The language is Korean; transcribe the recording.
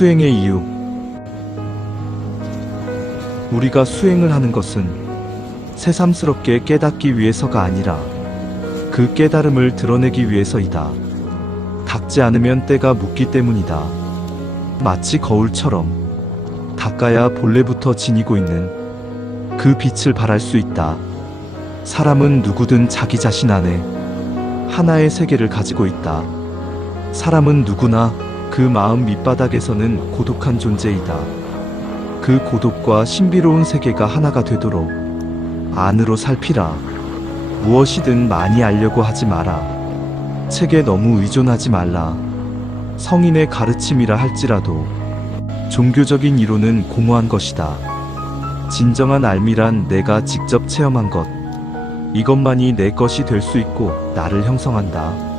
수행의 이유. 우리가 수행을 하는 것은 새삼스럽게 깨닫기 위해서가 아니라 그 깨달음을 드러내기 위해서이다. 닦지 않으면 때가 묻기 때문이다. 마치 거울처럼 닦아야 본래부터 지니고 있는 그 빛을 발할 수 있다. 사람은 누구든 자기 자신 안에 하나의 세계를 가지고 있다. 사람은 누구나 그 마음 밑바닥에서는 고독한 존재이다. 그 고독과 신비로운 세계가 하나가 되도록 안으로 살피라. 무엇이든 많이 알려고 하지 마라. 책에 너무 의존하지 말라. 성인의 가르침이라 할지라도 종교적인 이론은 공허한 것이다. 진정한 알미란 내가 직접 체험한 것, 이것만이 내 것이 될 수 있고 나를 형성한다.